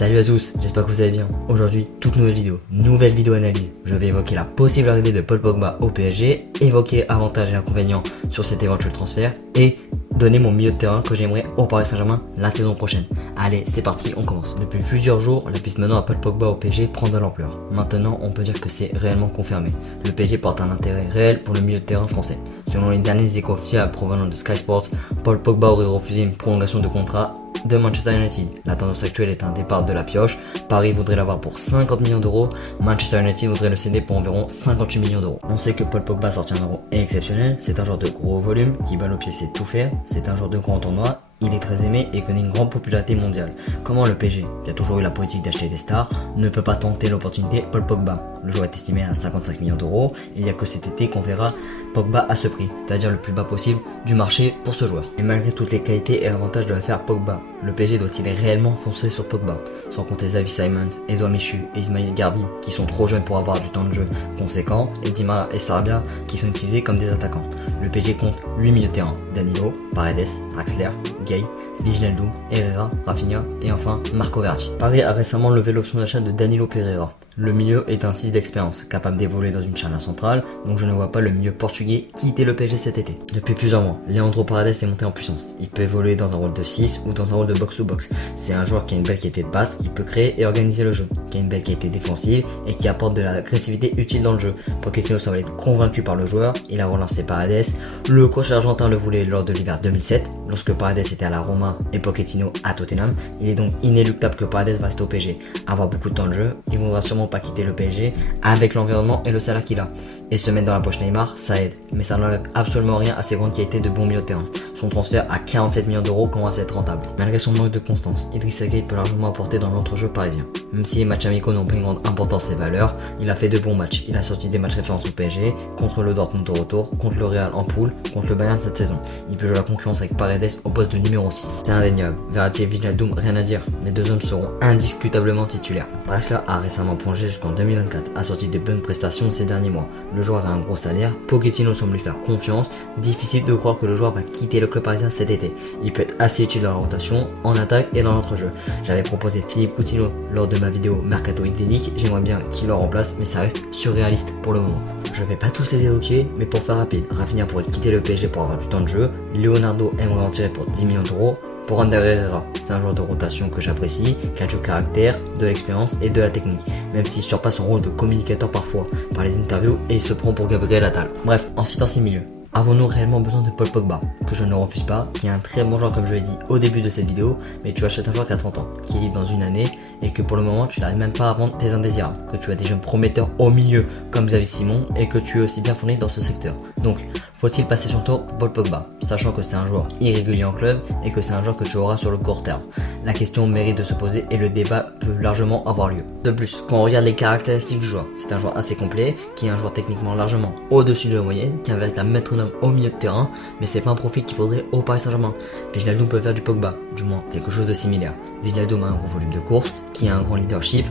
Salut à tous, j'espère que vous allez bien. Aujourd'hui, toute nouvelle vidéo analyse. Je vais évoquer la possible arrivée de Paul Pogba au PSG, évoquer avantages et inconvénients sur cet éventuel transfert et donner mon milieu de terrain que j'aimerais au Paris Saint-Germain la saison prochaine. Allez, c'est parti, on commence. Depuis plusieurs jours, la piste maintenant à Paul Pogba au PSG prend de l'ampleur. Maintenant, on peut dire que c'est réellement confirmé. Le PSG porte un intérêt réel pour le milieu de terrain français. Selon les derniers échos fiables provenant de Sky Sports, Paul Pogba aurait refusé une prolongation de contrat de Manchester United. La tendance actuelle est un départ de la pioche. Paris voudrait l'avoir pour 50 millions d'euros. Manchester United voudrait le céder pour environ 58 millions d'euros. On sait que Paul Pogba sortit un euro exceptionnel. C'est un joueur de gros volume qui balle au pied sait tout faire. C'est un joueur de grand tournoi. Il est très aimé et connaît une grande popularité mondiale. Comment le PSG, qui a toujours eu la politique d'acheter des stars, ne peut pas tenter l'opportunité Paul Pogba? Le joueur est estimé à 55 millions d'euros et il n'y a que cet été qu'on verra Pogba à ce prix, c'est-à-dire le plus bas possible du marché pour ce joueur. Et malgré toutes les qualités et avantages de l'affaire Pogba, le PSG doit-il réellement foncer sur Pogba? Sans compter Xavi Simons, Edouard Michu et Ismail Garbi qui sont trop jeunes pour avoir du temps de jeu conséquent et Di Maria et Sarabia qui sont utilisés comme des attaquants. Le PSG compte 8 milieux de terrain, Danilo, Paredes, Draxler, Gay, Wijnaldum, Herrera, Rafinha et enfin Marco Verratti. Paris a récemment levé l'option d'achat de Danilo Pereira. Le milieu est un 6 d'expérience, capable d'évoluer dans une charnière centrale, donc je ne vois pas le milieu portugais quitter le PSG cet été. Depuis plusieurs mois, Leandro Paredes est monté en puissance. Il peut évoluer dans un rôle de 6 ou dans un rôle de box-to-box. C'est un joueur qui a une belle qualité de passe, qui peut créer et organiser le jeu, qui a une belle qualité défensive et qui apporte de l'agressivité utile dans le jeu. Pochettino semble être convaincu par le joueur, il a relancé Paredes. Le coach argentin le voulait lors de l'hiver 2007, lorsque Paredes était à la Roma et Pochettino à Tottenham. Il est donc inéluctable que Paredes va rester au PSG, avoir beaucoup de temps de jeu. Il voudra sûrement pas quitter le PSG avec l'environnement et le salaire qu'il a. Et se mettre dans la poche Neymar, ça aide, mais ça n'enlève absolument rien à ses grandes qualités de bon milieu de terrain. Son transfert à 47 millions d'euros commence à être rentable. Malgré son manque de constance, Idrissa Gueye peut largement apporter dans l'entrejeu parisien. Même si les matchs amicaux n'ont pas une grande importance et valeur, il a fait de bons matchs. Il a sorti des matchs références au PSG, contre le Dortmund au retour, contre le Real en poule, contre le Bayern cette saison. Il peut jouer la concurrence avec Paredes au poste de numéro 6. C'est indéniable. Verratti et Wijnaldum, rien à dire. Les deux hommes seront indiscutablement titulaires. Draxler a récemment plongé jusqu'en 2024, a sorti de bonnes prestations ces derniers mois. Le joueur a un gros salaire, Pochettino semble lui faire confiance. Difficile de croire que le joueur va quitter le club parisien cet été. Il peut être assez utile dans la rotation, en attaque et dans l'entrejeu. J'avais proposé Philippe Coutinho lors de ma vidéo Mercato Idyllique, j'aimerais bien qu'il le remplace, mais ça reste surréaliste pour le moment. Je vais pas tous les évoquer, mais pour faire rapide, Rafinha pourrait quitter le PSG pour avoir du temps de jeu, Leonardo aimerait en tirer pour 10 millions d'euros. Pour Ander Herrera, c'est un joueur de rotation que j'apprécie, qui a du caractère, de l'expérience et de la technique, même s'il surpasse son rôle de communicateur parfois par les interviews et il se prend pour Gabriel Attal. Bref, en citant ces milieux, avons-nous réellement besoin de Paul Pogba, que je ne refuse pas, qui est un très bon joueur comme je l'ai dit au début de cette vidéo, mais tu achètes un joueur qui a 30 ans, qui est libre dans une année et que pour le moment tu n'arrives même pas à vendre tes indésirables, que tu as des jeunes prometteurs au milieu comme Xavi Simons et que tu es aussi bien fourni dans ce secteur. Donc, faut-il passer son tour pour Paul Pogba, sachant que c'est un joueur irrégulier en club et que c'est un joueur que tu auras sur le court terme? La question mérite de se poser et le débat peut largement avoir lieu. De plus, quand on regarde les caractéristiques du joueur, c'est un joueur assez complet, qui est un joueur techniquement largement au-dessus de la moyenne, qui est un véritable métronome au milieu de terrain, mais c'est pas un profil qu'il faudrait au Paris Saint-Germain. Wijnaldum peut faire du Pogba, du moins quelque chose de similaire. Wijnaldum a un gros volume de course, qui a un grand leadership,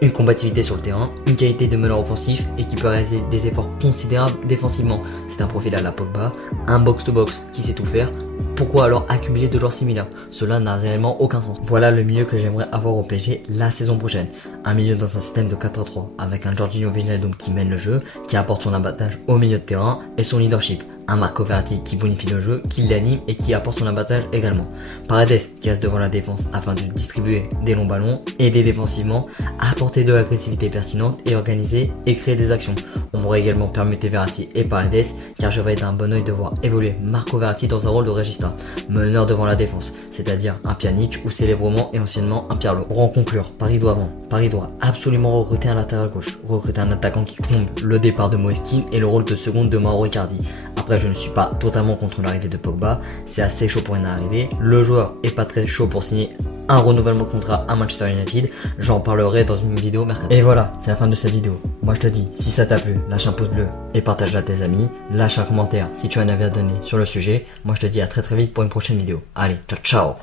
une combativité sur le terrain, une qualité de meneur offensif et qui peut réaliser des efforts considérables défensivement. C'est un profil à la Pogba, un box-to-box qui sait tout faire. Pourquoi alors accumuler deux joueurs similaires? Cela n'a réellement aucun sens. Voilà le milieu que j'aimerais avoir au PSG la saison prochaine. Un milieu dans un système de 4-3 avec un Jorginho Wijnaldum qui mène le jeu, qui apporte son abattage au milieu de terrain et son leadership. Un Marco Verratti qui bonifie le jeu, qui l'anime et qui apporte son abattage également. Paredes qui reste devant la défense afin de distribuer des longs ballons, aider défensivement, apporter de l'agressivité pertinente et organiser et créer des actions. On pourrait également permuter Verratti et Paredes car je vais d'un bon oeil de voir évoluer Marco Verratti dans un rôle de regista, meneur devant la défense, c'est-à-dire un Pjanic ou célèbrement et anciennement un Pirlo. Pour en conclure, Paris doit absolument recruter un latéral gauche, recruter un attaquant qui comble le départ de Moise Kean et le rôle de seconde de Mauro Icardi. Après, je ne suis pas totalement contre l'arrivée de Pogba, c'est assez chaud pour y arriver. Le joueur est pas très chaud pour signer un renouvellement de contrat à Manchester United, j'en parlerai dans une vidéo mercato. Et voilà, c'est la fin de cette vidéo. Moi je te dis, si ça t'a plu, lâche un pouce bleu et partage-la à tes amis, lâche un commentaire si tu as un avis à donner sur le sujet. Moi je te dis à très vite pour une prochaine vidéo. Allez, ciao ciao.